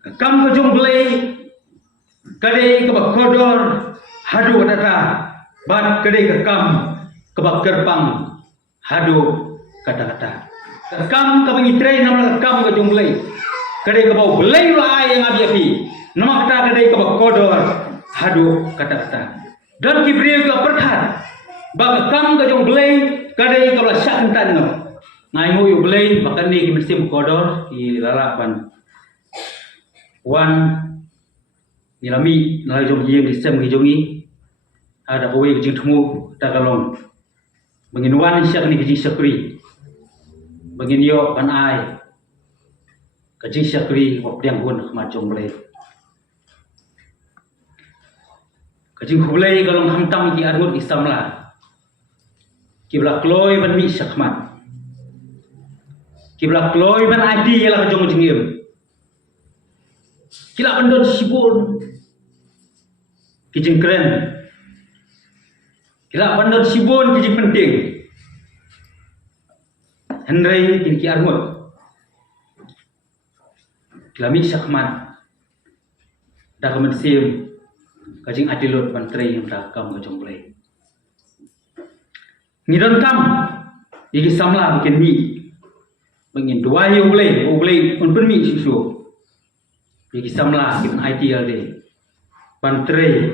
Kam ka jong blai kadai ka ba kodor hadu data bat kadai ka kam ka ba kerpang hadu kata-kata. Kam ka bangitre nama kam ka jong blai kadai ka ba blai la yang abi api nama kata kadai ka ba kodor hadu kata-kata. Dan kibril ka perkhat ba kam ka jong blai kadai ka ba syakentan no. Ngai ngo yu blai bakan ni ki mesti kodor ki lalapan. Wan nilami nalai jong yeng di sem ki jongi ada kowe ki jengmu tagalong bangin wan syak ni ki sakri bangin yo kan ai ka jing sakri ko priang hun ma jong blai ka jing khublai galong hamtam ki argut istamla ki blak loy ban mi sakmat ki blak loy ban adi yala ka jong jingir kila pendon sibun kijing keren kila pendon sibun kijing penting Henry ki armut kila mi sakman dah kemensim kajing adilot pantrai yang dah kam kajong blai ngidon kam iki samla bikin mi bangin dua yu blai un mi susu iki samla kin ideal de pantrai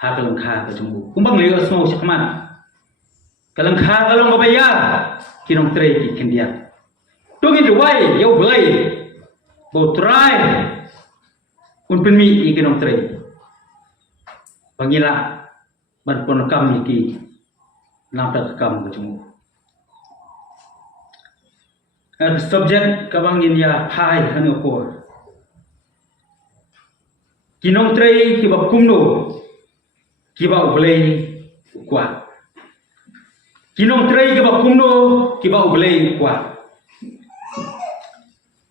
ha kalong kha ka jumbu kumbang le asmo sakman kalong kha kalong babaya kinong tre ki kendia tungin duai yo blai bo try un mi ikinong tre bangila ban pon kam iki namta kam ka jumbu subject kabang India phai hanu ko kinong trei kiba kumno kiba ublei kwa kinong trei kiba kumno kiba ublei kwa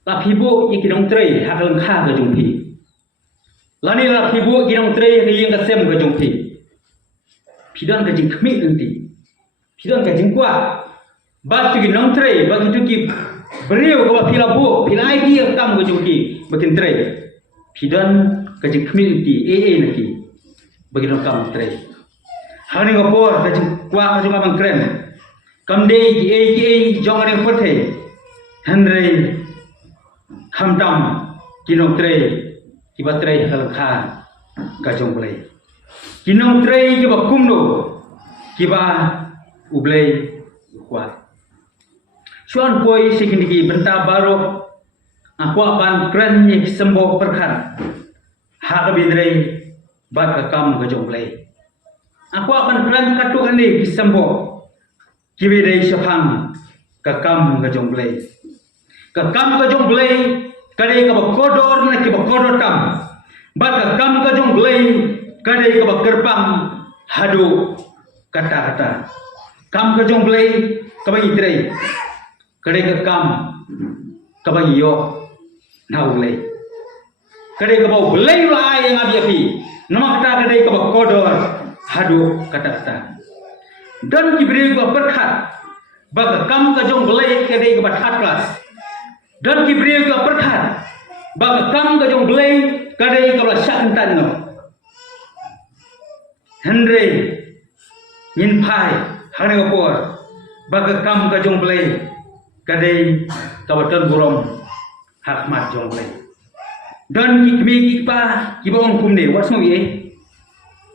la phibu ikinong trei hakal kha ga jungpi lani la phibu kinong trei ri yang ka sem ga jungpi pidon ga jing khmi nti pidon ga jing kwa ba tu kinong trei ba tu ki beriu ga philabu philai ki kam ga jungpi bakin trei pidon kajing community naki bagi kam tre hani ngapor kajing kwa kajing abang keren kam dei ki jong areng pothe henry khamdam kinong tre kiba tre hal kha kajong blai kinong tre kiba kumno kiba ublai kwa chuan poi sikindiki benta baro akwa ban keren ni sembo perkhan ha bidrei bat ka kam ka jong blai aku akan plan katu ane kisambo kibidei saham ka kam ka jong blai kadai ka kodor na ki kodor kam bat ka kam ka jong blai kadai ka kerpang hadu kata-kata kam ka jong blai ka bagi trei kadai ka kam ka bagi yo na blai kadai ka bau belai la yang abi api nama kata kadai ka kodor hadu kata-kata dan kibri ka perkhat bag kam ka jong belai kadai ka that class dan kibri ka perkhat bag kam ka jong belai kadai ka syakentan no Henry nyin phai hane ka por bag kam ka jong belai kadai ka ton burom hak mat jong belai dan kikmi kikpa kibong kumne wasmo ye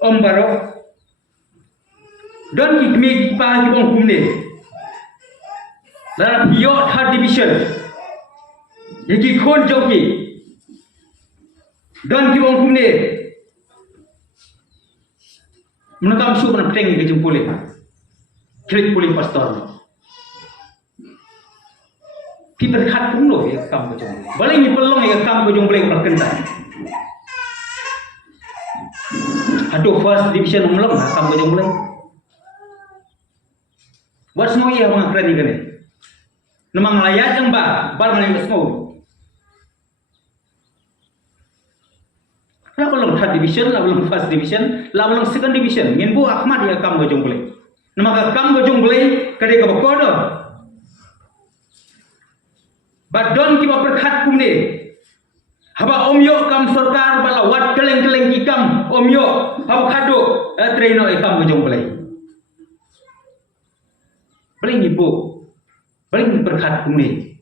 om baro dan kikmi kikpa kibong kumne dalam yo third division yaki khon joki dan kibong kumne menakam su ban teng ke jempole klik puli pastor kita khat pun lo ya kam ko jong balai ni pelong ya kam ko jong boleh berkentan aduh first division umlong kam ko jong boleh buat semua ya mga kren ni namang layat yang ba bar malay semua la belum third division la belum first division la belum second division ngin bu Ahmad ya kam ko jong boleh namang kam ko jong boleh kadai ka kodo Badon kiba perkhat kumne Haba omyo kam sarkar bala wat keleng-keleng ikam omyo haba khado traino ikam gajong play. Paling ibu paling berkat kumi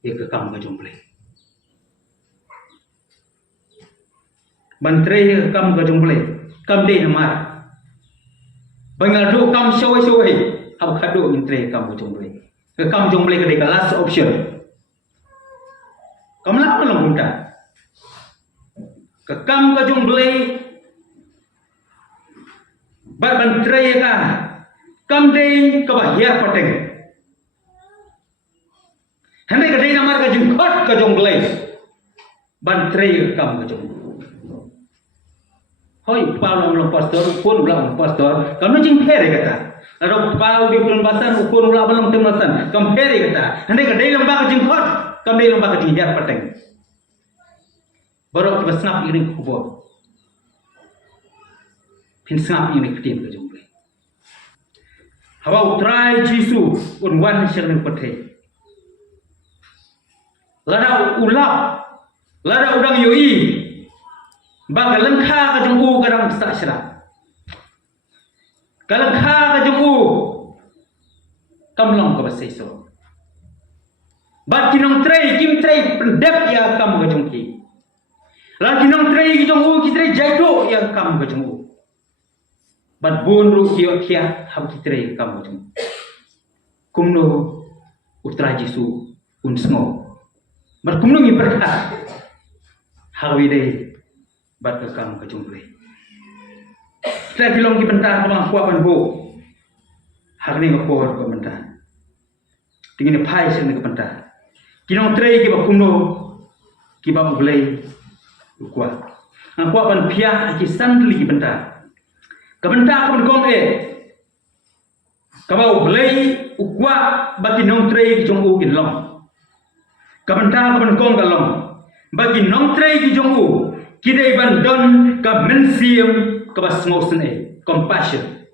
ya ke kam gajong play. Menteri kam gajong play kam de namar. Bangadu kam shawai haba khado menteri kam gajong play. Ke kam gajong play ke last option. Kam lah malam punta. Kekam ka jumblay bat menteri ka kam dei ka bahia pateng hande ka dei namar ka jungkot ka jumblay bantri kam ka jum hoi palong lo pastor pun ulang pastor kam jing phere kata aro pau di bulan basan ukun ulang balong temasan kam phere kata hande ka dei lamba ka jungkot kam dei lamba ka jingjar pateng baru kita snap ini kubur, pin snap ini ketim ke jumlah. Hawa utrai Jisu unwan sering pete. Lada ulap, lada udang yoi, bagalan kha ke jumbu kadang tak syarah. Kalang kha ke jumbu, kamlong ke baseso. Bat kinong tray, kim tray pendep ya kam ke jumki. Lagi nong tray kijong u kitray jaito yang kam kijong u. Bat bun ru kiyo kia ham kitray kam kijong. Kumno utra Jisu unsmo. Bat kumno mi berkat. Hawi dei bat ke kam kijong play. Setelah kilong ki pentah kamang kuapan bu. Hagni ngapor ke pentah. Tingin pai sen ke pentah. Kinong tray ki ba kumno ki ba play kuat. Aku akan piah aki sandli ki benda. Kabenda aku gong kabau belai ukwa bagi nong trei ki jong u kin long. Kabenda aku gong kalong bagi nong trei ki jong u kidai bandon ka mensium ka basmosen compassion.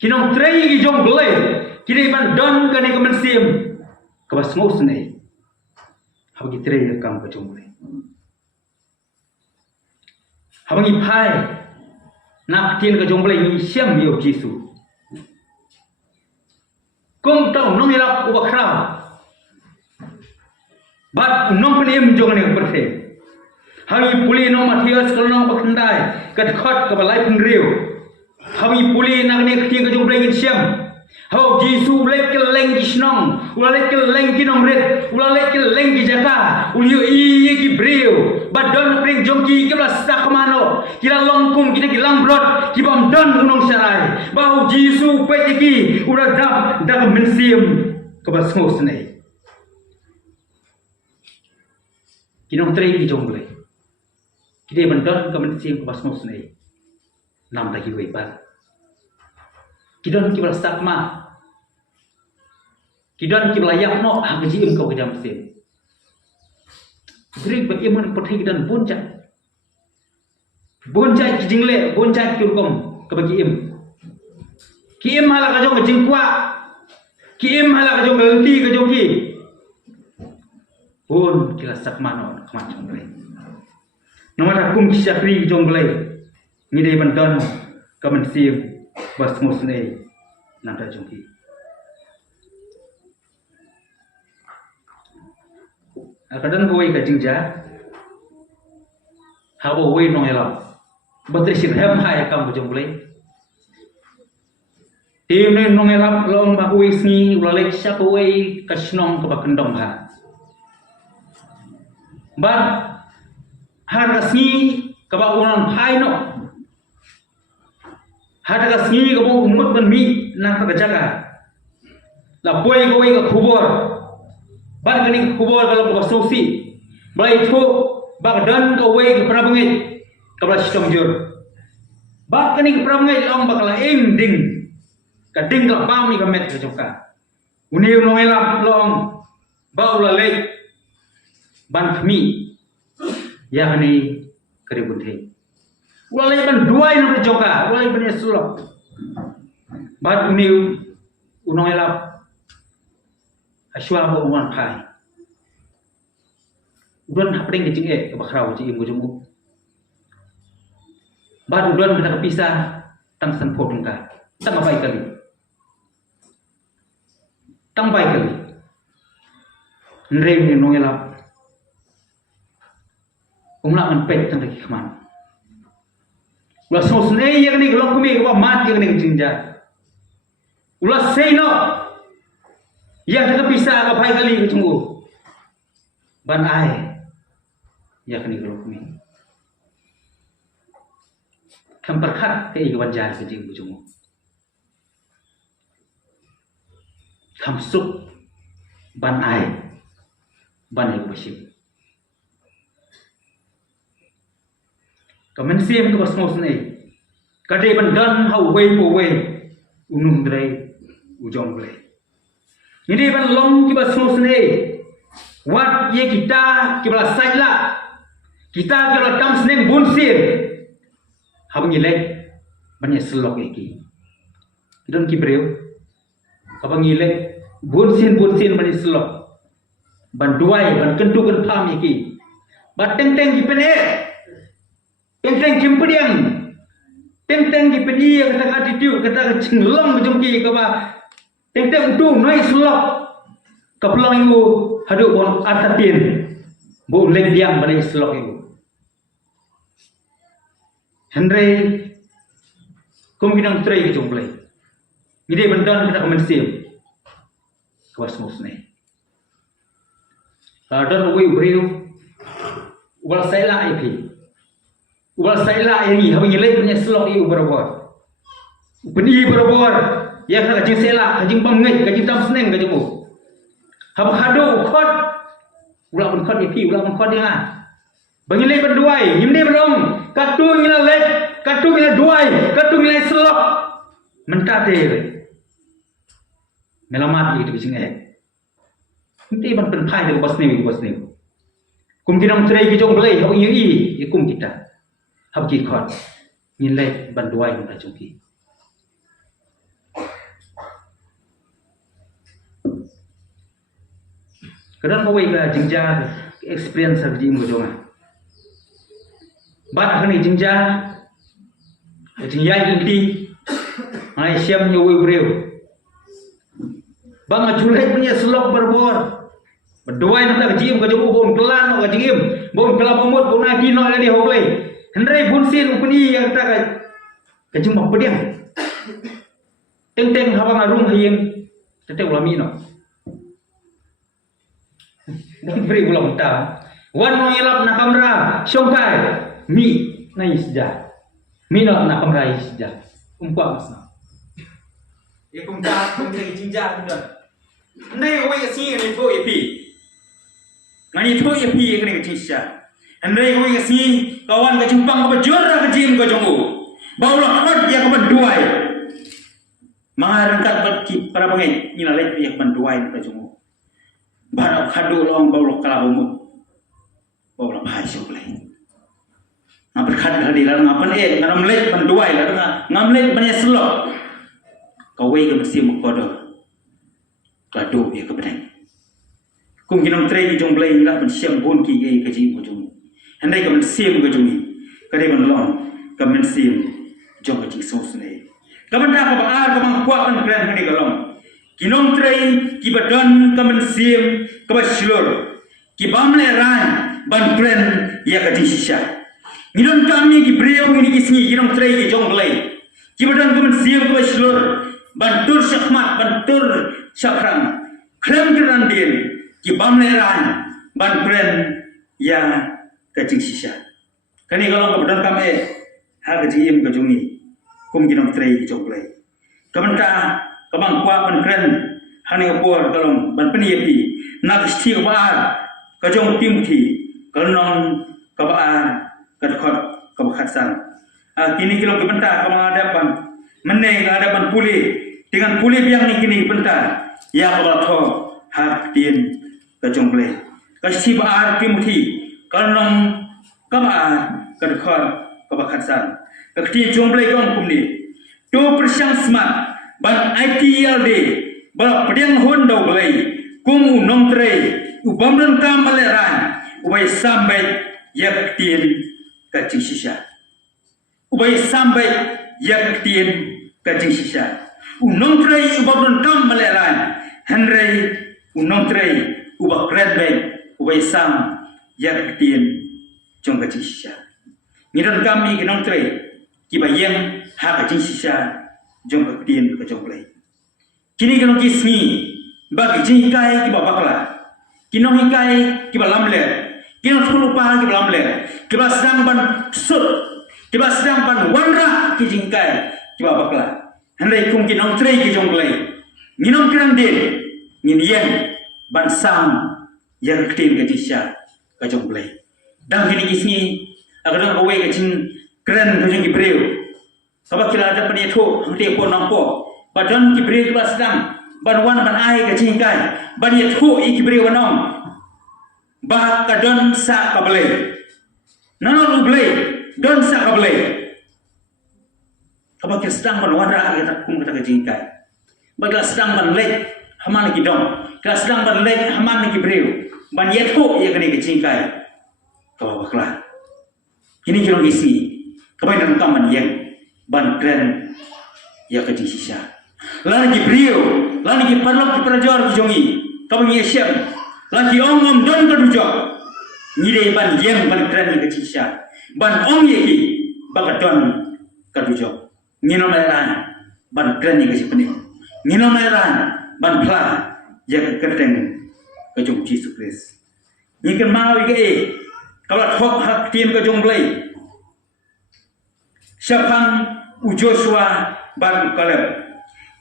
Kinong trei ki jong belai kidai bandon ka ne ka mensium ka basmosen Habang itray kam ka jumre. Habang ipai nak tin ka jumre ni siam yo Jisu. Kong tau nong ilap ubakra. Bat nong penim jong ne perse. Habang puli nong Matius kalau nong bakandai kat khot ka balai pengriu. Habang puli nak ne tin ka jumre ni siam. Hau Jisu ulai keleng kisnong, ulai keleng kinong red, ulai keleng kijaka, ulio iye ki breu, badon pring jongki kibla sakmano, kila longkum kita kilang brot, kibam don unong sarai, bau Jisu petiki, udah dak mensium kebasmos nai. Kinong teri ki jongle, kita bandon ke mensium kebasmos nai, nam lagi webat. Kidon kibla sakma, kidon kibla yakno haji im kau kejam sin. Beri bagi imun pergi kidon buncak kijingle, buncak kiukom kebagi im. Kim halak kajong kejingkwa, kim halak kajong gelenti kajong ki. Bun kila sakma no kemacam beri. Nomor akum kisakri kajong beri. Ngidai bandon kemensium. Bas musnei nanda jongki. Kadang kau ikat jingja, hawa wei nong elam. Bateri sirham hai kam bujung boleh. Tim ni nong elam long bahu isni ulalek siapa wei kasnong kebakendong ha. Bat harasni kebakunan hai no. Hada ka singi ka bu umut ban mi na ka jaga la poi ko wi ka khubor ba ka ni khubor ka la ka sosi bai tho ba dan ka wi ka prabangit ka bla sistem jur ba ka ni prabangit long ba ka la ding ka ding ka ba mi ka met ka joka uni no ela long ba ula le ban khmi ya ni karibun the Walai ban dua ini berjoka, walai ban Yesulok. Bat uniu unong elap, aswa bo uman pai. Udon hapdeng ke jing ke bakrau ji im gojong. Ba udon kita kepisah tang san po ka. Tang apa kali. Tang bai kali. Nrem ni nongela. Umla man pet tang ki khaman. Ula sos ne yang ni glok mi ko mat yang ni jinja. Ula sei no. Yang kita pisah ka bai kali ke tunggu. Ban ai. Yang ni glok mi. Kam perkhat ke ik wajar ke jing bujung. Kam sup ban ai. Ban ai bersih. Kamen sim ke basmos nei. Kadai ban dan hau wei po wei. Unung drai ujong boleh. Ini ban long ki basmos nei. Wat ye kita kibla saila. Kita kibla kam sneng bunsir. Habang ilek banyak selok iki. Don ki breu. Habang ilek bunsir banyak selok. Ban duai ban kentu kan pham iki. Ba teng teng ki pene. Teng teng kimpediang. Teng teng ki pedi kata attitude kata cinglong jong ki ka ba. Teng teng tu noi selok. Kaplong ibu haduk bon atatin. Bo leng diang banyak selok ibu. Henry kumginang tray ke jomplay. Ngide bandan kita kemensim. Kawas musne. Ladan uwi breu. Ubal saila IP. Ubal saila ini habang ilek punya selok iu berabor. Upeni berabor. Ya kena jing saila, jing bangai, jing tam seneng ke jemu. Habang hado khot. Ulah pun khot IP, ulah pun khot dia. Bangilai berduai, himne belum. Katu ngila lek, katu ngila duai, katu ngila selok. Mentate. Melamat itu bising eh. Nanti ban penpai dengan bos ni. Kum kinam tray ki jong belai, hau i kum kita. Hab ki khot. Ngilai ban duai kita jongki. Kadang kawai ka jingja experience sa jing mo jonga. Bat akan jingja jingyai inti ai siam nyu breu bang ajulai punya selok berbor berdoai nak jim ka jogo bom kelan ka jim bom kelan pomot bom na kino ali hoblai hendrai bunsin upni yang ta ka jim pediang teng teng habang arung hayeng tete ulami no bom beri ulam ta wan no ilap na kamera songkai mi nai sejak mi nak kamrai sejak umpa masna ye kumta kumte jinja dah ndai oi si ni tho ye pi ngani tho ye pi ye kene kisha ndai oi si kawan ka jumpang ka bajur ka jim ka jongu baulah khot ya ka banduai mangarangkat bat para bangai ni la lek ya ka banduai ka jongu bara khadu long baulah kala bomu baulah bhai soklai berkat hadi lalu ngapan ngam lek banduai lalu ngam lek banyak selok kawai ke mesti mengkodo kado ya kebenaran kum kinam tray ki jong blai la ban siam bon ki ge ka ji mo jong handai ka ban siam ka jong ka de ban long ka ban siam jong ka ji sos ne ka ban ta ka ba ka ban kwa ban plan ka de ka long kinam tray ki badan ka ban siam ka ba slor ki bam le ran ban plan ya ka ji shisha Ngiram kami ki breu ini kisni ngiram tray ki jong belai. Ki badan kumen siam ko slur bantur syakmat bantur syakram. Krem keran din ki bamleran ban kren ya kacing sisa. Kani kalau ke badan kami ha kajim ka jungi kum ngiram tray ki jong belai. Kamenta kabang kwa ban kren hani apor kalong ban peniapi nak sti ba ka jong timthi kalong kabaan kadkhot kabakhatsan kini kilo kebentar kamang hadapan meneng hadapan puli dengan puli biang ni kini kebentar ya kabatho hak tin kajongple kasi baar timthi kalong kabaan kadkhot kabakhatsan kakti jongple kong kumni tu persyang smart ban ITLD ba pediang hon dau belai kum unong tre ubam dan kam maleran ubay sampai yak tien ka jing sisa ubay sampai yak tien ka jing sisa unong trai ubabon kam maleran henry unong trai ubak red bay ubay sam yak tien jong ka jing sisa ngiron kami kinong trai kibayang ha ka jing sisa jong ka tien ka jong play kini kinong kisni bagi jing kai kibabakla kinong hikai kiba lamle kinong tulupa kiba lamle kiba sedang ban sut kiba sedang ban wanra ki jingkai kiba bakla handai kum kinong trei ki jonglai nginong kirang din ngin yen ban sam yang tin ka jisya ka jonglai dang kini kisni agar ko wei ka jing kren ka jing kibreu kaba kila ada panietho hangte ko nangko badan kibreu kiba sedang ban wan ban ai ka jingkai ban yetho i kibreu wanong bah kadon sa kabele nanon uble don sa kabele kabak sedang berwarna kita kum kita kejingkai bagla sedang berlek haman lagi dong kita sedang berlek haman lagi breu ban yetho ya kene kejingkai kabaklah ini kira isi kabai dan kaman yang ban kren ya kejing sisa lagi breu lagi parlok perajor jongi kabai yesem lagi om don kedujok ngide ban yang ban keren ke cisya ban om yeki bagadon kedujok ngino meran ban keren ke sipeni ngino meran ban pla yang keren ke jong Yesus Kristus ngiken mau ke kalau hok hak tim ke jong blai syapang u Joshua ban Kaleb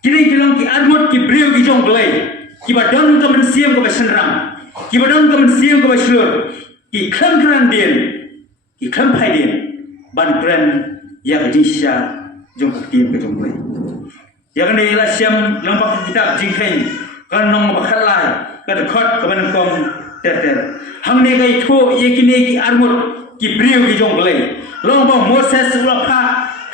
kini kilong ki armut ki breu ki jong blai ki badon ke mensiam ke senram ki badon ke mensiam ke baslur ki kran din ki kran pai din ban kran ya ke jisya jong tim ke jong blai ya kan ila siam lampak kitab jingkhen kan nong bakhalai ka khot ka ban kom ter hamne gai tho ye kine ki armut ki breu ki jong blai long ba Moses ula pha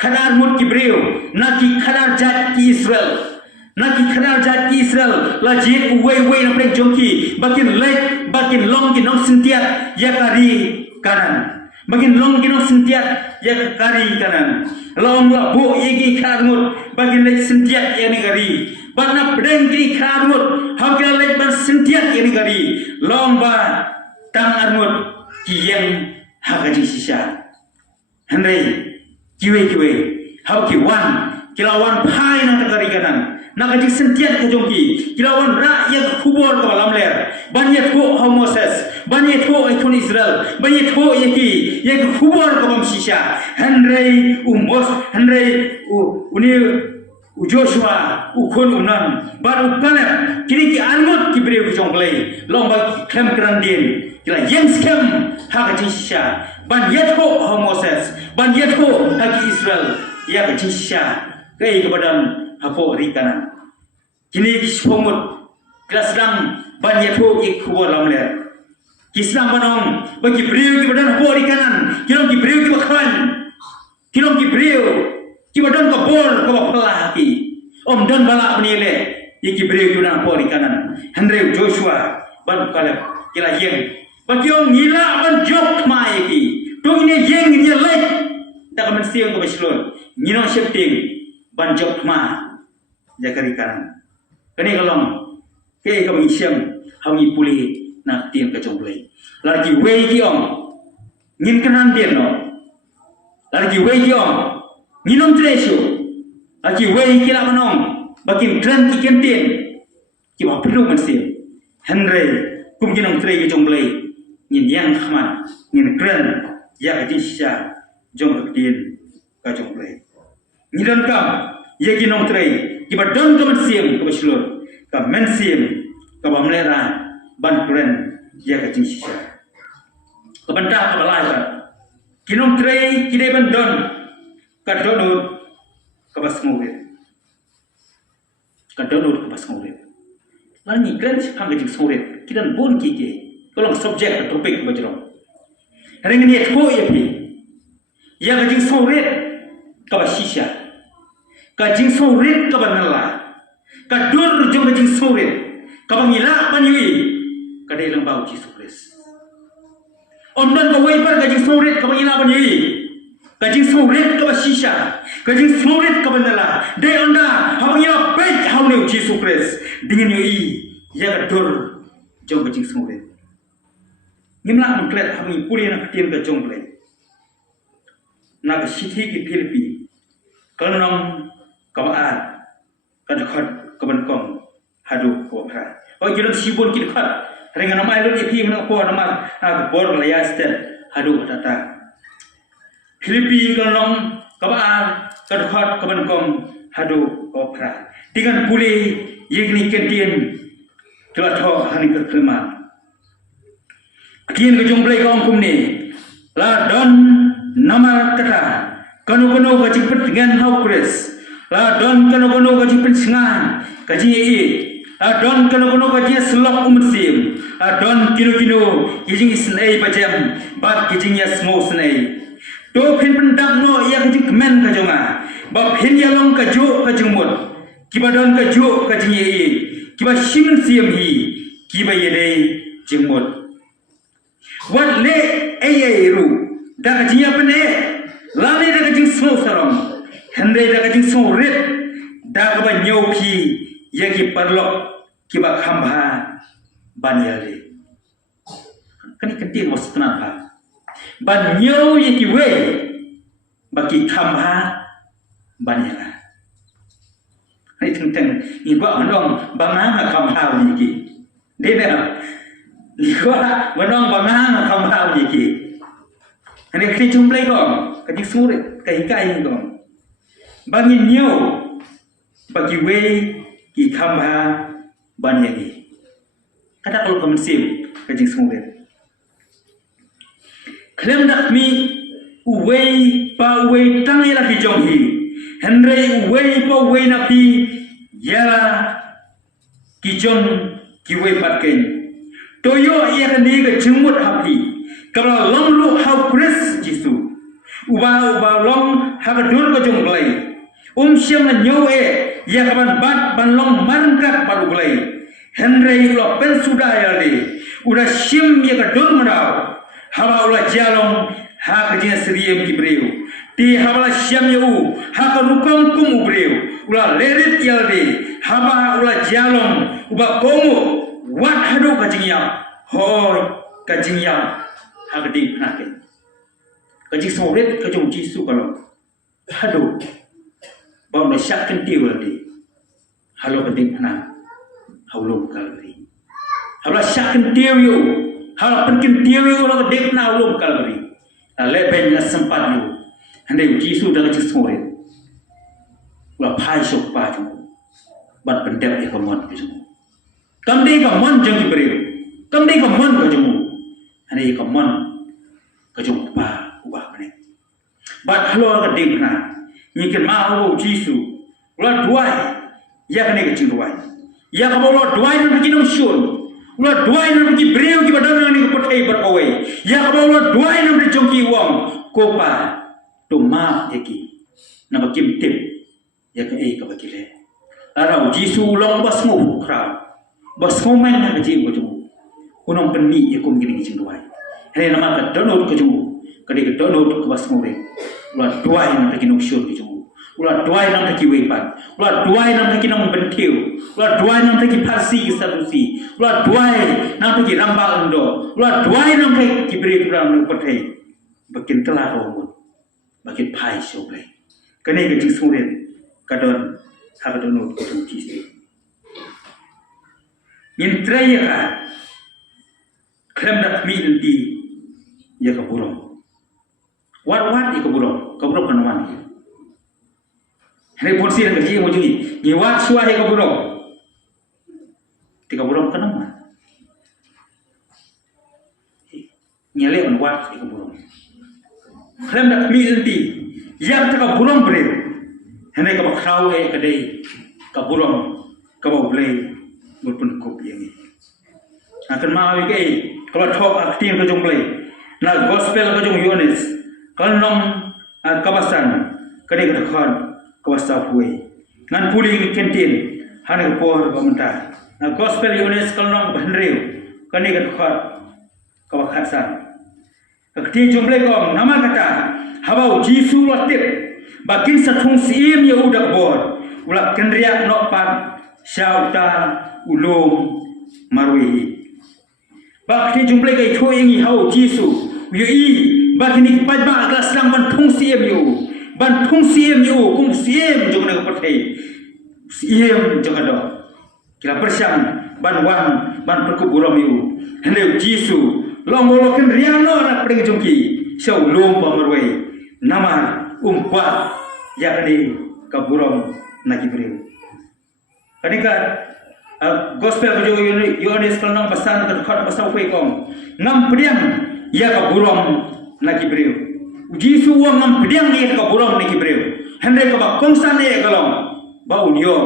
khadar mut ki breu na ki khadar jat ki Israel Naki kenal jat Israel la jit uwe na prek jongki bakin lek bakin long ki nong sentiat ya kari kanan bakin long ki nong sentiat ya kari kanan long la bu yegi kharmut bakin lek sentiat ya ni kari bana pedeng ki kharmut hakya lek ban sentiat ya ni kari long ba tang armut ki yang hagaji sisa handai kiwe hauki wan kilawan pai na kari kanan nak ajik sentiat ke jongki kilawan rakyat kubur ke dalam ler banyak ho Moses banyak ho ikon Israel banyak ho yaki yang kubur ke dalam sisa Henry umos Henry uni Joshua ukon unan baru Kaleb kini ki armut ki breu ki jonglai lomba kem grandin kila yang skem hak ajik sisa banyak ho Moses banyak ho hak Israel ya ajik sisa kai kepada hapo rikanan kini kisomut kelasdang banyak ho ik kubur lamler kislang banong bagi breu ki badan hapo rikanan kilong ki breu ki bakhan kilong ki breu ki badan ko bol ko bakla ki om don bala menile ki breu ki badan hapo rikanan Henry Joshua ban Kaleb kila yeng bagi om ngila ban jok mai ki tong ini yeng ni lek tak mensiang ko baslon ngino shifting ban jok ma jakari kanan kani kalong ke kami siam hami puli nak tien ke jomblai lagi wei ki om ngin kanan dia no lagi wei ki om nginom tresyo lagi wei ki la manong bakin kran ki kentien ki ba perlu mensiam Henry kum ginom tre ke jomblai ngin yang khman ngin kran ya ke sisa jom tien ke jomblai ngidan kam ye ginom tre kiba don ka mensiam ka baslur ka mensiam ka bamlera ban kren ya ka jinsya ka banta ka balai ka kinom trei kide ban don ka donut ka basmure ka basmure lani kren phang ka jinsore kidan bon ki ke kolong subject topik bajro ring ni tho ye pi ya ka jinsore ka basisya ka jing sorit ka banala ka dur jong jing sorit ka bangila panyui ka dai lang bau Yesus Kristus Om dan kau wiper kajing snorit kau ina bani. Kajing snorit kau sisa. Kajing snorit kau bandala. Day onda kau ina pek kau ni Jesus Christ. Dengan yoi ya gadur jom kajing snorit. Ngimla mengklet kau ni puli nak tiam ke jom play. Nak sithi ki Filipi. Kalau nom kau ad kadakot kau benkong hadu kau pernah. Oh jangan sibun kita kat. Dengan nama itu dia mana kau nama bor Malaya State hadu tata. Filipi kalau kabar kadhot kabankong hadu opera. Dengan puli yegni kentin telah tho hani kelma. Kian ke jumpai kaum kumni. La don nama kata kanu gaji dengan haukres. La don kanu gaji pensengan gaji i. Don kanu gaji selok umsim. Don kino kijing isnei bajam bat kijing ya small snei. To pin pendam no ia kijing kemen kajonga. Ba pin ya long kajo kajumut. Kiba don kajo kajing i. Kiba shimin siam hi. Kiba yedei jingmut. Wat le ru. Da kajing apa ne? Lani da kajing small sarong. Hendai da kajing small red. Da kaba nyau pi ya ki parlok kiba khambha banyale kani kentin was kenapa banyo yiki we baki khambha banyala hai teng ni ba andong banga khambha yiki dena ni ba andong banga khambha yiki ani kri jumplai ko kati sure kai ko bangi nyo baki we ki khambha banyali kata kalau kemensim kajing semua klaim dak mi uwei pa uwei tangi la ki jonghi henrei uwei pa uwei na pi ya ki jong ki wei patken toyo ia ni ke jengmut hapi kalau long lu hau kris jisu uba long hagadur ko jong blai siam na nyoe ya kaban bat ban long marngkat paru blai Henry ulah pensudah ya le, udah sim ya kador merau, hawa ulah jalong ha kerja seriam kibreu, ti hawa siam ya ha kanukang kum ubreu, ulah lerit ya le, hawa ulah jalong ubah komu wat hadu kajingya, hoi kajingya ha keding penakin, kajing soret kajong jisu kalau hadu, bawa mesyak kentiu le, halo keding penak. Haulum kalberi. Habla syakin tiawiu. Habla penkin tiawiu lagu dek na haulum kalberi. Leben na sempat yu. Handai Jisu dalam cismore. Ula pai sok pa jung. Bat pendep ya kamon ke jung. Kamdei kamon jung iberiu. Kamdei kamon ke jung. Handai kamon ke jung pa ubah mene. Bat halo lagu dek na. Nyikin ma haulu Jisu. Ula duai. Ya kene ke jing duai. Ya kamu lo doain nak pergi nongshun, lo doain nak pergi beriu kita dalam ni kepotai berkawai. Ya kamu lo doain nak pergi jongki uang, kopa, tu maaf eki, nak pergi tip, ya ke pergi le. Arau Jisu long basmu kram, basmu main nak pergi berjumpa, kunong peni ya kum gini gini doain. Hari nama ke download ke jumpa, kedik download ke basmu le, lo doain nak pergi nongshun ke jumpa. Ulah doai nam taki wepan, ulah doai nam taki nam bentiu, ulah doai nam taki parsi kisarusi, ulah doai nam taki rambal endo, ulah doai nam taki beri kurang nam pakai, bakin telah romun, bakin pai soblay, kene ke jisurin, kadon hakadonut kutung jisu. Intraya ka, klem dak mi nanti ya kaburong, war ikaburong kanaman. Hari polisi yang kerja macam ni, nyiwat suah yang kaburong, tiga burong kenapa? Nyale on wat yang kaburong. Klem dak mi nanti, yang tiga burong beri, hendak kabak kau kedai kaburong, kabau beli berpun kopi yang ini. Akan mahu ke, kalau thok aktif kejung beli, nak gospel kejung Yohanes, kalau nom kawasan kedai kedekhan. Kawasa huwe ngan puli kentin hana por bamta na gospel Yohanes kalong bandreu kani kan khot kawakhasan Kakti jumble kong nama kata habau Jisu latif bakin satung sim ya udak bor ulak kendriak nopat syauta ulum marwi bakti jumble kai tho yang hau Jisu yu i bakini pajba gas lang ban thung sim yu kum sim jong na pathai sim jong ado kila persyang ban wan ban perkuburam yu hendak Jisu Longo kendriano na pring jungki syau lom pamarwai nama umpa yakni kaburam na kibriu kadika gospel jo Yohanes kalnang pasan kat khat pasau fei kong ngam pediang ya kaburam na kibriu Jisu wa ngam pediang ni kaburam na kibriu hande ka ba kongsan e kalong bau nyo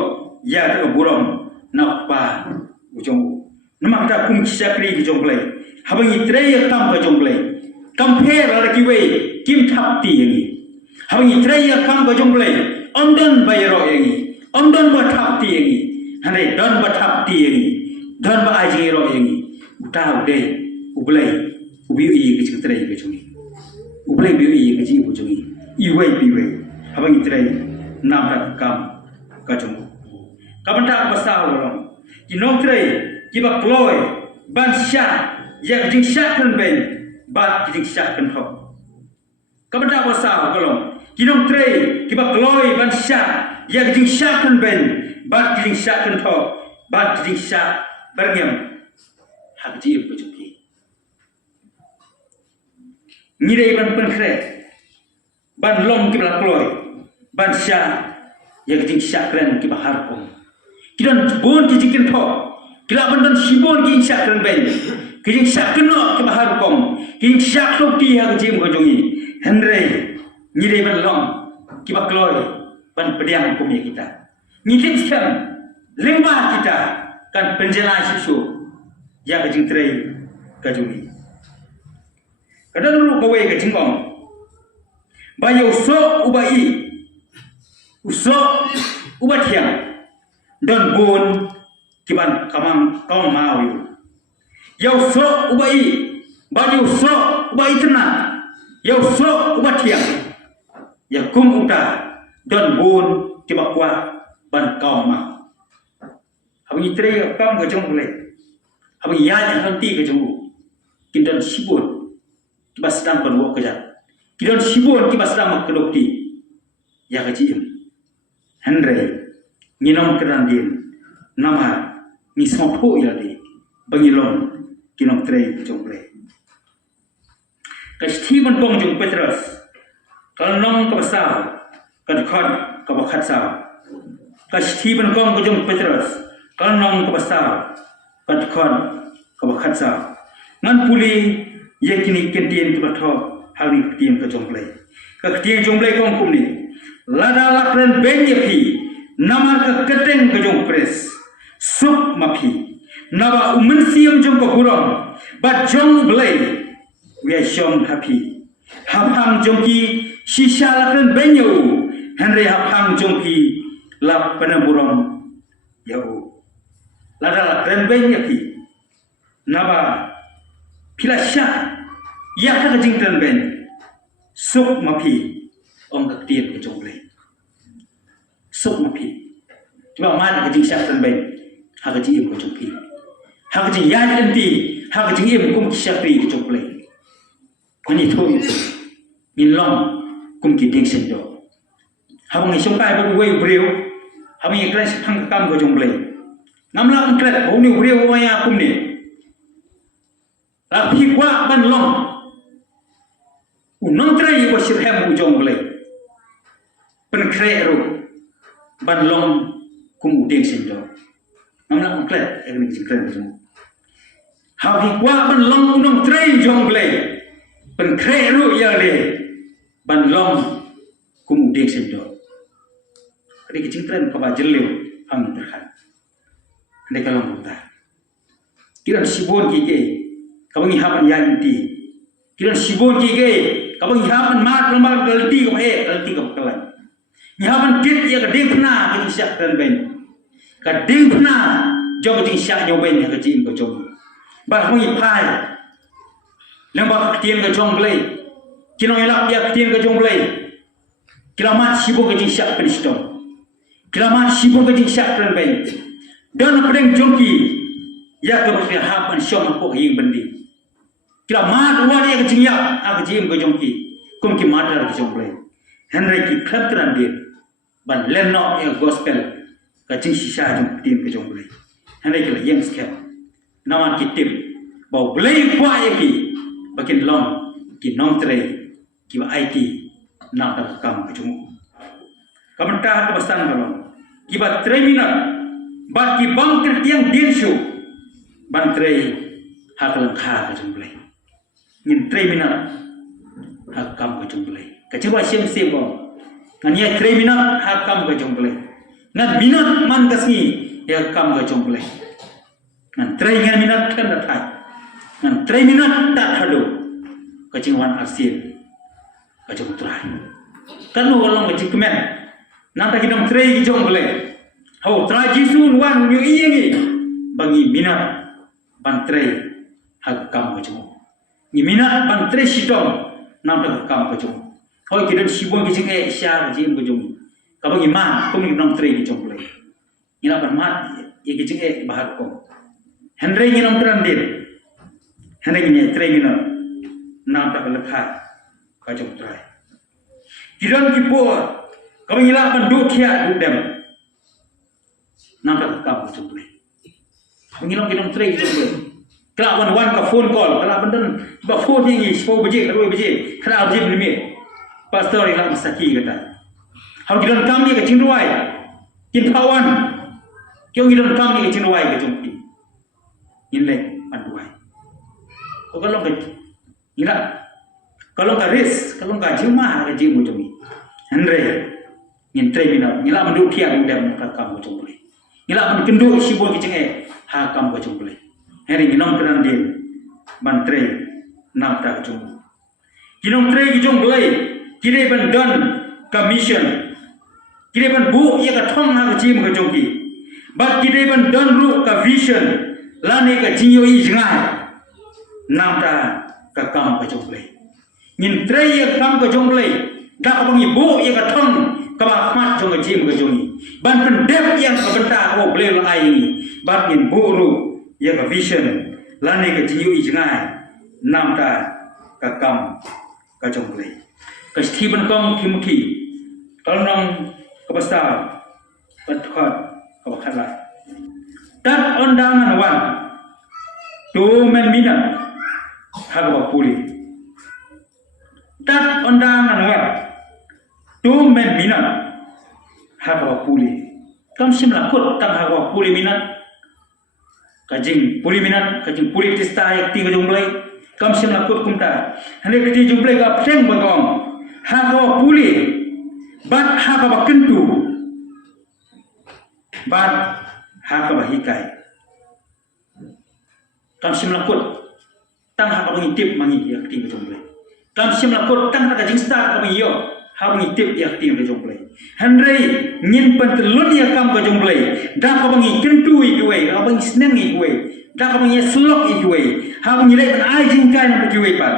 ya kaburam na pa ujong nama ta kum kisakri jong play habang itraya kam ka jonglei compare ala kiwe kim thap ti yangi habang itraya kam ka jonglei ondon bayro yangi ondon ba thap ti yangi hane don ba thap ti yangi don ba aji ro yangi utau de ublei ubi yi ke chitrai ke chungi ublei bi yi ke ji bu chungi iwei biwei habang itraya nam ta kam ka chung kabanta pasal long kinong trai kiba kloy ban sha ya jing syakkan ben bat jing syakkan hok kabada pasal kolong kinong trei kiba kloi ban syak ya jing syakkan ben bat jing syakkan hok bat jing syak berngem hak ji pujuki ngirei ban penkre ban lom kiba kloi ban syak ya jing syakkan kiba harpong kidon bon jikin hok kila ban sibon jing syakkan ben kijing syak keno ke bahar kong kijing syak lokti ha jim ko jongi henre nyire ban long ki bakloi ban pediang kum kita ngikit skam lembah kita kan penjela sisu ya kijing trei ka jongi kada dulu ko we ka jingkong bayo so ubai uso ubatiang don bon kiban kamang kong mawi Yau so ubai, baju so ubai tenang. Yau so ubatiang, ya kum uta don bun kibakwa ban kau ma. Habis itre kam ke jong boleh, habis ya nanti ke jong. Kidon sibun, kibas sedang berwak kerja. Kidon sibun kibas sedang makelokti, ya kecil. Henry, nginom kerandin, nama ni sompo ya di, bangilon. Kinong trei jomble ka Stephen kong jong Petrus kal nong ka basal ka khot ka bakhat sa ka Stephen kong jong Petrus kal nong ka basal ka khot ka bakhat sa ngan puli ye kini kendien ka tho hali tien ka jomble ka tien jomble kong kumni lada lakren ben ye phi nama ka keteng ka jong pres sup mapi Naba umensiam jong ko kurang, bat jong belai, we jong happy. Hapang jong ki sisa lakan benyo, Henry hapang jong ki lap penaburong yau. Lada lakan benyo ki, naba pilasya, ya kata jingtan ben, suk mapi, ong kaktian ke jong belai, suk mapi. Cuma mana ke jingsan ben, hak jing ko jong ki. Hak jing ya nanti, hak jing im kum kisapri ke jong belai. Kani thôi, min long kum ki ding sen do. Habang isong kai ba wei breu, habang ikran phang kam ko jong belai. Namla kan kret, ho ni breu maya kum ni. La phi kwa ban long. Unong trai ko sir hem jong belai. Pen kre ro ban long kum ding sen do. Namla kan kret, ek ni kret jong. Ha phi kwa ban long unong trai jong belai. Pen kre ru ya le ban long kum ding sen do. Kadi kicing tren ka ba jeleu hang terhan. Ande kalong ta. Kiran sibon ki ke kabang hapan ya inti. Kiran sibon ki ke kabang hapan mat normal galti ko galti ko kalan. Ni hapan tit ya ka ding na ki syak tren ben. Ka ding na jong ting syak nyo ben ka jing ko jong. Ba hong i pai lembak tien ke jong blai kinong ilak ya tien ke jong blai kilamat sibu ke jing syak penistong kilamat sibu ke jing syak pen bai dan pedeng jongki ya ke bakri hapan syom ko ying bendi kilamat wa ya ke jing ya ak jing ke jongki kum ki matar ke jong blai henry ki khatran dia ban lenno ya gospel ka jing sisa jong tien ke jong blai henry ki la yeng skep naman ki tip bau blai kwa ya ki bakin long ki nong tre ki ba IT na ta kam ke jong kamanta ka basan kalong ki ba 3 minit ba ki bang kertiang din shu ban tre ha kalang kha ke jong blai ngin 3 minit ha kam ke jong blai ka chewa sim sim bo ngan ye 3 minit ha kam ke jong blai ngan minit man kasni ya kam ke jong blai ngan 3 ngan minit kan da thai ngan 3 minit ta thadu ka jingwan arsien ka jong trai kan no golong ka jikmen nang ta kidong 3 ki jong blai hau trai jisun wan nyu iengi bagi minat ban 3 ha kam ke jong ni minat ban 3 sitong nang ta kam ke jong hoi kidong sibong ki jing sya jing ke jong ka bagi man ko ni nang 3 ki jong blai ina ban mat ye ki jing bahar ko henry ni nang tran dir henry ni 3 minit nang ta lekha ka jong trai kidong ki po ka bagi la ban du thia du dem nang ta kam ke jong blai bagi nang kidong 3 ki jong blai kala wan ka phone call kala ban dan ba phone ni 10 baje 2 baje kala abjib limit pastor ila masaki kata hau kidong kami ke cingruai kin pawan kyo kidong kami ke cingruai ke jongpi inle panduai ko kalau ke ila kalau ka ris kalau ka juma ke jimu jongi andre ngin 3 minit ngila mandu kia ndam ka kam ko jongpi ngila man kendu sibo ki cinge ha kam ko jongpi heri nginom kran din ban 3 nam ta jong kinong 3 ki jong blai kire ban don commission kire ban bu ya ka thong ha jim ka jong ki ba kire ban don ru ka vision lani ka jinyo i jingai nam ta ka kam ka jong blai ngin 3 ya kam ka jong blai da ka bangi bu ya ka thong ka ba mat jong ka jim ka jong ni ban pendep yang ka benta ko blai la ai ni ba ngin bu ru ya ka vision lani ka jinyo i jingai nam ta ka kam ka jong blai ka Stephen Kong Timothy kalong ka basta patkhot ka bakhala tat ondangan wan 2 minit ha ka puli tat ondangan wan 2 minit ha ka puli kam simla kot tam ha ka puli minit kajing puli minit kajing puli tista yak ti ka jong blai kam simla kot kumta hane ka ti jong blai ka phreng bagong ha ka puli bat ha ka kentu bat ha ka hikai kam simla kot tang ha ka ngitip mangi yak ti ka jong blai kam simla kot tang ka jing star ka mi yo ha ngitip yak ti ka jong blai henry ngin pantelun ya kam ka jong blai da ka bangi kentu i kuwe ka bangi sneng i kuwe da ka bangi slok i kuwe ha bangi le ban ai jing kai na kuwe pat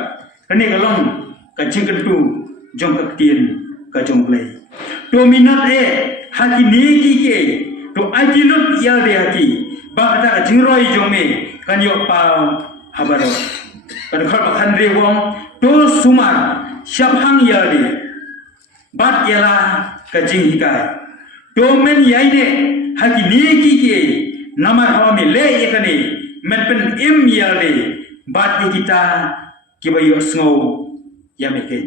kane ka long ka jing kentu jong ka tien ka jong blai 2 minit haki ni ki ke to aji lut ya de haki ba ta jingroi jong me kan yo pa habaro kan khar ba khan re wong to suma shaphang ya de bat yala ka jing hikai to men yai ne haki ni ki ke namar hawa me le ye kane men pen im ya de bat kita ki ba yo sngo ya me ke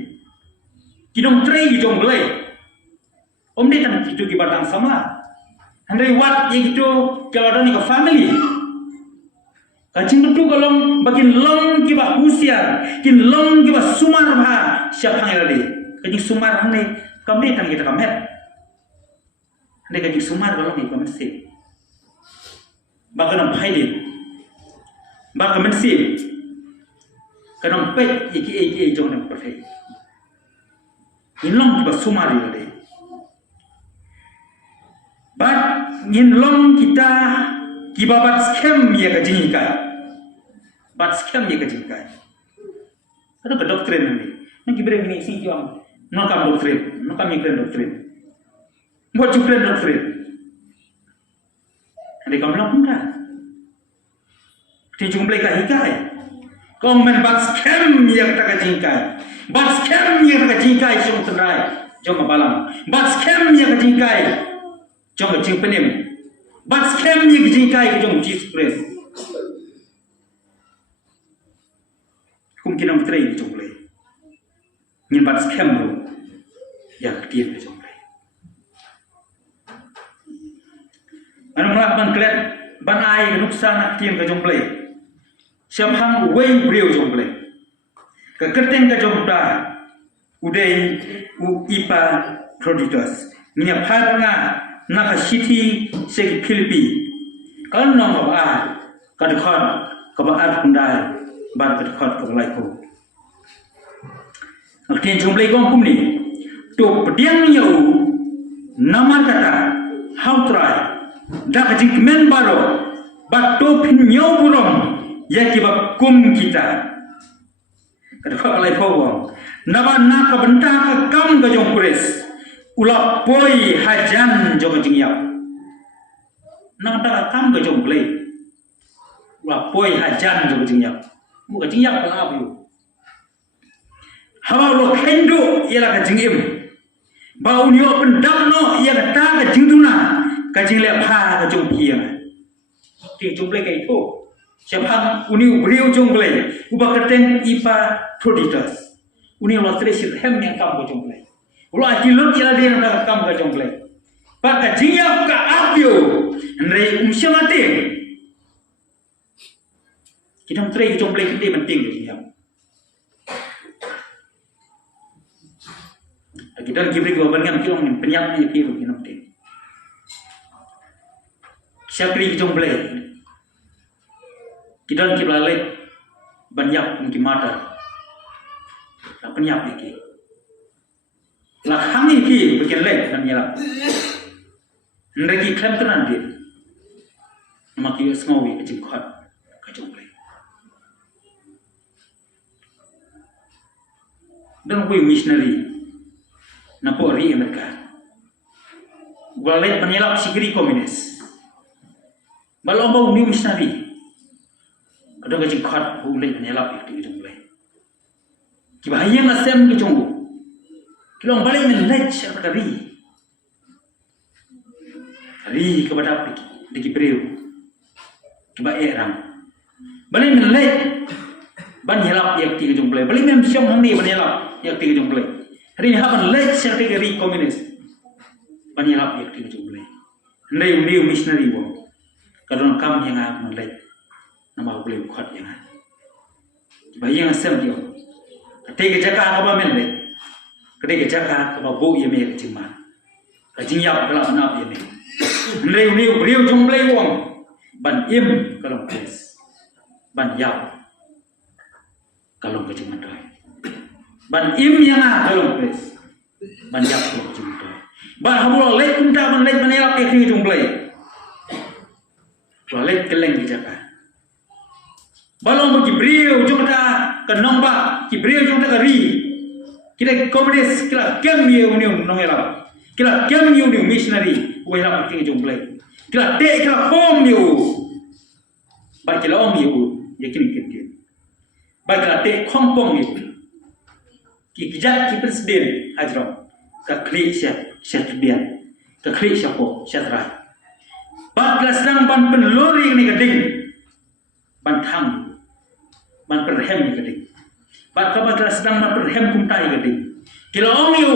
kinong 3 ki jong blai om de tan itu ki batang sama andre wat yang itu kalau ni ka family kacing tu kalong bakin long ki ba usia kin long ki ba sumar bha siapa yang ada kacing sumar hane kam de tan kita kamet hane kacing sumar kalong ni kamet se bakan bhai de ba kamet se kanong pe iki jong na perfect inlong ki ba sumar ya bat ngin long kita kibabat scam ya ka jingkai bat scam ya ka jingkai Ada ke doktrin ni. Nak kibere gini si kiam. Nakam doktrin, nakam ikren doktrin. Buat jukren doktrin. Ada kamu lakukan kan? Di jumlah kahikai. Kau menbahas kem yang tak kajingkai. Bahas kem yang tak kajingkai jom terai, jom balam. Bahas kem yang kajingkai jom kajing penim. Bahas kem yang kajingkai jom jispres. Kumkinam terai jumlah. Ingin bahas kem lo yang dia jumlah. Anu melakukan kelet banai nuksan nak tiang ke jumlah. Siap hang wei beriu jomble. Kekerteng ke jomda udai ipa proditos. Minya padna nak city segi Filipi. Kan nama ba kadkhot ka ba ar hundai ban kadkhot ka lai ko. Akin jomble gong kumni. Tu pediang yau nama kata hautrai. Dak jing men baro ba to pin nyau burong. Ya kiba kum kita. Kadang kalai pawang. Naba nak benda ke kam gajong kuris. Ulap poi hajan jong jingyap. Nak tak kam gajong play. Ulap poi hajan jong jingyap. Muka jingyap kalau abu. Hawa lo kendo ialah kajingim. Bau nyo pendam no ia kata kajingduna. Kajing lep ha kajong piang. Ti jong play kai itu. Siapa uni beriu jomble, ubah kerten ipa proditos. Uni Allah tersir hem yang kamu jomble. Allah akilut ialah dia yang kamu jomble. Pakai jinyak ka abio, henry umsyamate. Kita menteri jomble kita penting jinyak. Kita kibri gua dengan kiong penyakit itu kita penting. Siapa jomble? Kita kiblalek banyak mungkin mata. Lah penyak iki. Lah hang iki bikin lek dan nyala. Ndagi klem tenan dia. Maki sengawi kecil kuat kacung play. Dan kui missionary napo ri Amerika. Walek penyelap sigri komunis. Balong bau new missionary. Kadang kajing kuat boleh penyelap itu jumlah. Kibahaya ngasem ke jumbo. Kilong balik menlej serta ri kepada diki beriu. Kiba erang. Balik menlej ban helap yang tiga jumlah. Balik memsiam hangni ban helap yang tiga jumlah. Hari ini haban lej serta ri komunis. Ban helap yang tiga jumlah. Hendai undi missionary bo. Kadang kam yang ngah menlej. Nama boleh kuat yang ada. Bayang asam dia. Ketika jaga apa menle. Ketika jaga apa bu yang mereka cuma. Kajing yap kalau anak yang ni. Neu beriu jumlah uang. Ban im kalau kes. Ban yap kalau kajing mandai. Ban im yang ada kalau kes. Ban yap kalau kajing mandai. Ban hamul lek kunta ban lek menelak ekri jumlah. Kalau lek keleng dijaga. Balong beriu jumpa kenomba beriu jumpa kari kita komunis kita kem union nongelap kita kem union missionary wala pakai jumpa kita te kita pom yu baik kita om yu yakin kita baik kita te kompong yu kita presiden hajram ka klik siap dia ka klik siapo siatra baik kita sedang ban penlori ni keding ban thang ban perhem ni keding. Ban kabar sedang ban perhem kumtai keding. Kila om yu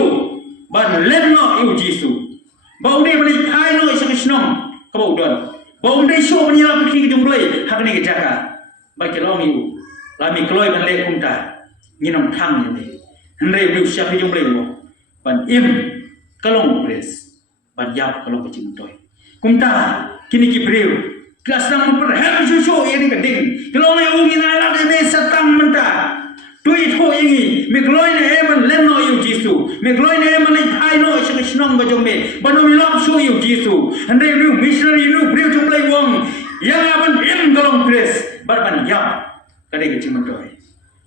ban lemno yu jisu. Bau dia beli thai no isa kisnong kabau don. Bau dia show penyala pergi ke jumblai hak ni ke jaka. Ba kila om yu lami kloi ban le kumta. Nginong thang ni. Hendai beli siap ke jumblai bo. Ban im kalong pres. Ban yap kalong ke jimtoi. Kumta kini ki beriu. Kelas sedang memperhem susu yang keding. Kalau orang yang ingin alat ini setang mentah. Tuit ho ini. Megloi ne eman lemno yu jisu. Megloi ne eman hai no isang isnong bajombe. Bano milap su yu jisu. Andai lu missionary lu beriu jumlai wong. Yang aban im galong pres. Barban yap. Kadai kecil mentoi.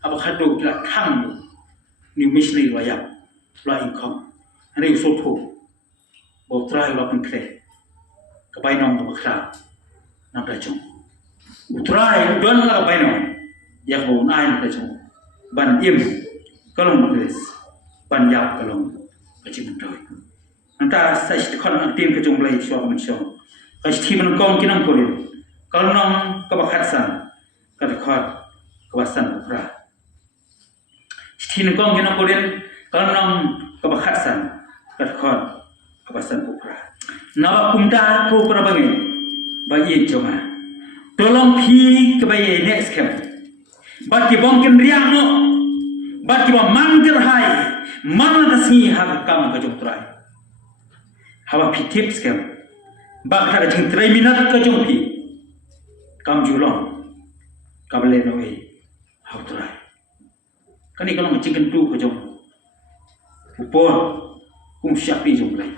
apa khadu kila thang ni misli lo yap lo income ani so tho bo trai lo pen kre ka bai nong ba khra nam da chung utrai don la bai nong ya bo nai nam da chung ban im kalong des ban yap kalong ka chim troi anta sa sti khon ang tim ka chung lai so man so ka sti man kong kinang ko kalong nong ka ba khat san ka khot ka ba san ukra sti nong kong kinang ko kalong nong ka ba khat san ka khot ka ba san ukra nawa kumta ko pra bangi ba ye choma tolong phi ka ba ye next camp bat ki bong kin riang no bat ki ba man ger hai man na si ha kam ka jong trai hawa phi tips camp ba ka jing 3 minute ka jong phi kam julong ka bale no e ha trai kani kalong chicken tu ka jong upor kum syapi jong lai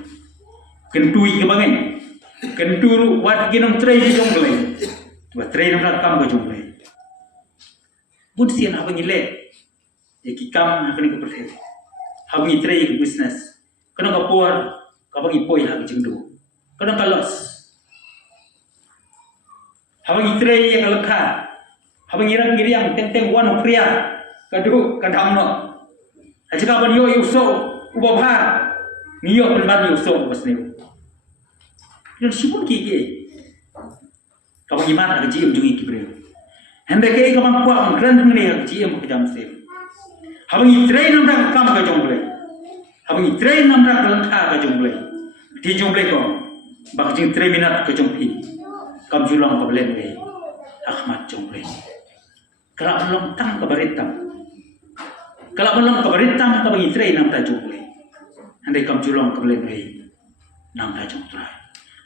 kentui ke bangai kenturu wat ginong tray di jong lai wa tray nam kam ka jong lai bun sian ha bangi le e ki kam ha kani ka perhe ha bangi tray ke business kana ka por ka bangi poi ha jing du kana ka los ha bangi tray ka lakha ha bangi rang giriang teng teng wan priya ka du ka dham no ha jika ban yo yu so uba bha ni yo ban ban yu so bas ni yang sibuk kiki, kau gimana kerja ujungi kibril? Hendak kau kamu kuat mengkeren mengenai kerja yang berjam sih. Habis train nampak kamu ke jomble, habis train nampak kelengkap ke jomble. Di jomble kau, bakjing train minat ke jompi, kamu julang ke belen be, Ahmad jomble. Kalau belum tang ke beritam, kalau belum ke beritam kau bagi train nampak jomble. Hendak kamu julang ke belen be, nampak jomble.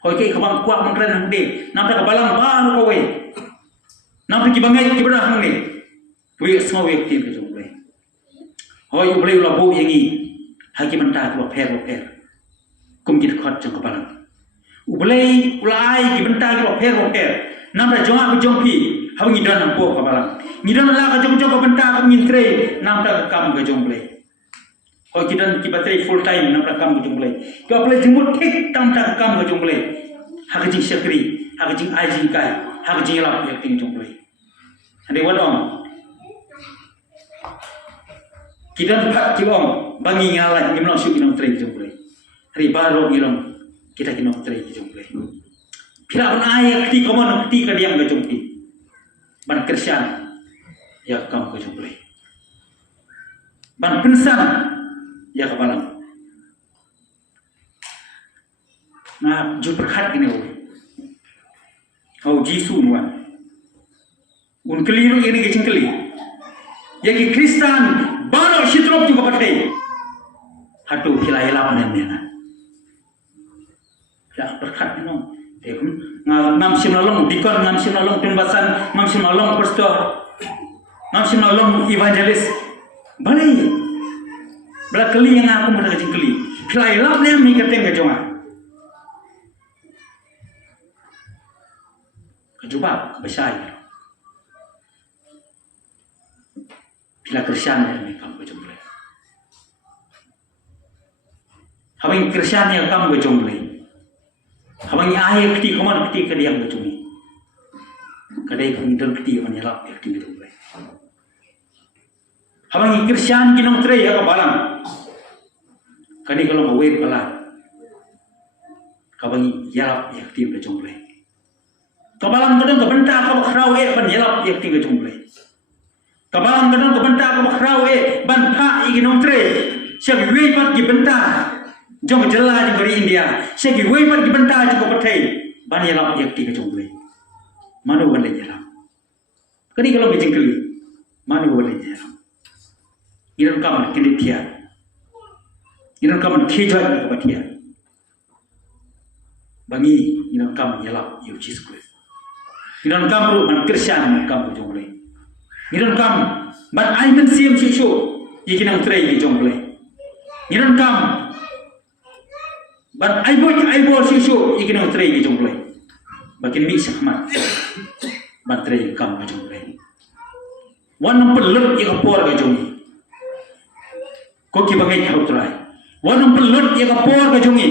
Kau kek kabang kuat mengkeren hande, nampak balang baru kau nampak kibangai kiberah hande, buat semua waktu itu jomble. Kau boleh ulah bu yang ini, hakim mentah tu per, kum kita kuat jong kabalang. Boleh ulai kimentah tu per, nampak jong jompi, hau ngidan nampu kabalang. Ngidan lah jong kabentah kau ngintray, nampak kamu ke jomble. Kau kita kibateri full time nampak kamu ke jomble. Kau boleh jemput tik nampak kamu ke jomble. Hak jing syakri, hak jing ajing kai, hak jing lap yang ting jomble. Ada wadong. Kita dapat kibong bangi ngalan gimana sih kita tray jomble. Hari baru bilang kita kena tray jomble. Bila pun ayat keti kaman keti kadiam ke jomble. Ban kersian ya kamu ke jomble. Ban pensan ya kabalang. Nah, jumpa khat ini orang. Kau Jisu nuan. Keliru ini kecing keli. Yang Kristen baru sitrop juga pakai. Hatu hilah mana. Ya berkat ini. Ngam simlalong dikon ngam simlalong pembahasan ngam simlalong pastor ngam simlalong evangelis. Balai. Bela keli yang aku mereka kecing keli. Hilah ni mi keteng kejongan. Kejubat besar. Bila Kristian yang kamu kejomble. Habang Kristian yang kamu kejomble. Habang ayah keti kaman keti kediam kejomble. Kadai kemidon keti kaman yalap keti kejomble. Habang Kristian kinong tray ya kabalang. Kadai kalau awet pala. Kabang yalap keti kejomble. Kabalang kadang kebentak kau krawe ban yelap yang tinggal jomble. Kabalang kadang kebentak kau krawe ban pak ikinong tre. Siapa wei ban kebentak jom jelah di beri India. Siapa wei ban kebentak juga pakai ban yelap yang tinggal jomble. Mana boleh yelap? Kini kalau bijing keli, mana boleh yelap? Iran kaman kini dia. Iran kaman kejar kepada dia. Bangi iran kaman yelap yang Yesus. Iran kamu man Kristian kamu jomble. Iran kamu man aiman siam sisu ikinang tray di jomble. Iran kamu man aibo sisu ikinang tray di jomble. Bakin mi sakmat man tray kamu jomble. wan pelut ya kapor ga jongi ko ki bagai hau trai wan pelut ya kapor ga jongi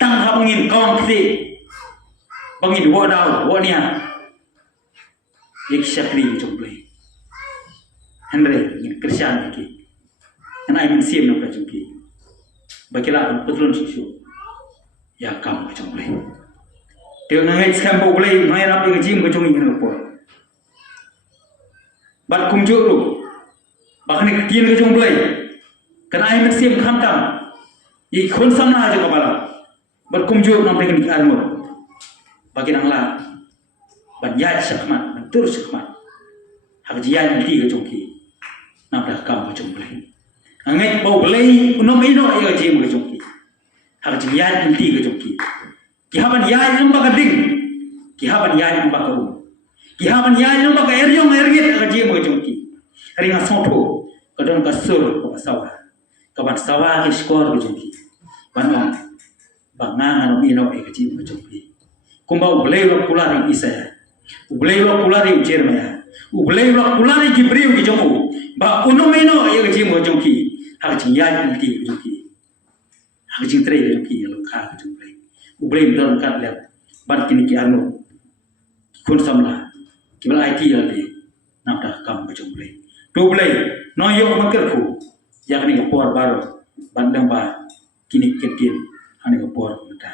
tang ha bangin kawang kiti bangin wo dau wo nia ya kisakri jong play Henry in Christian ki and I mean same no ka jongi bakila petlun susu ya kam ka jong play Teo ngai skam bo play ngai rap ga jim ka jongi ka por bat kum juru bakni tin ka jong play kan I mean same kham tam I khon sam na ja ka bala bat kum juru nam tekin ki almo bagi nang la ban ya sakmat ban tur sakmat hak jian ti ka jong ki nam da kam ka jong play ngai bo play no mai no ya jim ka jong ki hak jian ti ka jong ki Kihaban ya yang baga ding, kihaban ya yang baga rum, kihaban ya yang baga eriong ergit kaji mo jongki, ringa soto, kadang kasur ko sawa, kaban sawa ki skor jongki, banong bangangan ino kaji mo jongki, kumba ublay lo kulari isa, ublay lo kulari jermaya, ublay lo kulari gibriu ki jongu, ba uno ino kaji mo jongki, hakaji ya yang ti jongki, hakaji tre jongki lo ka jongki. Ublay dalam kat lep ban kini ki anu kun samla kibal IT aldi namda kam bajong blay do blay no yo makar ku yakni ko por baro bandang ba kini ketin ani ko por mata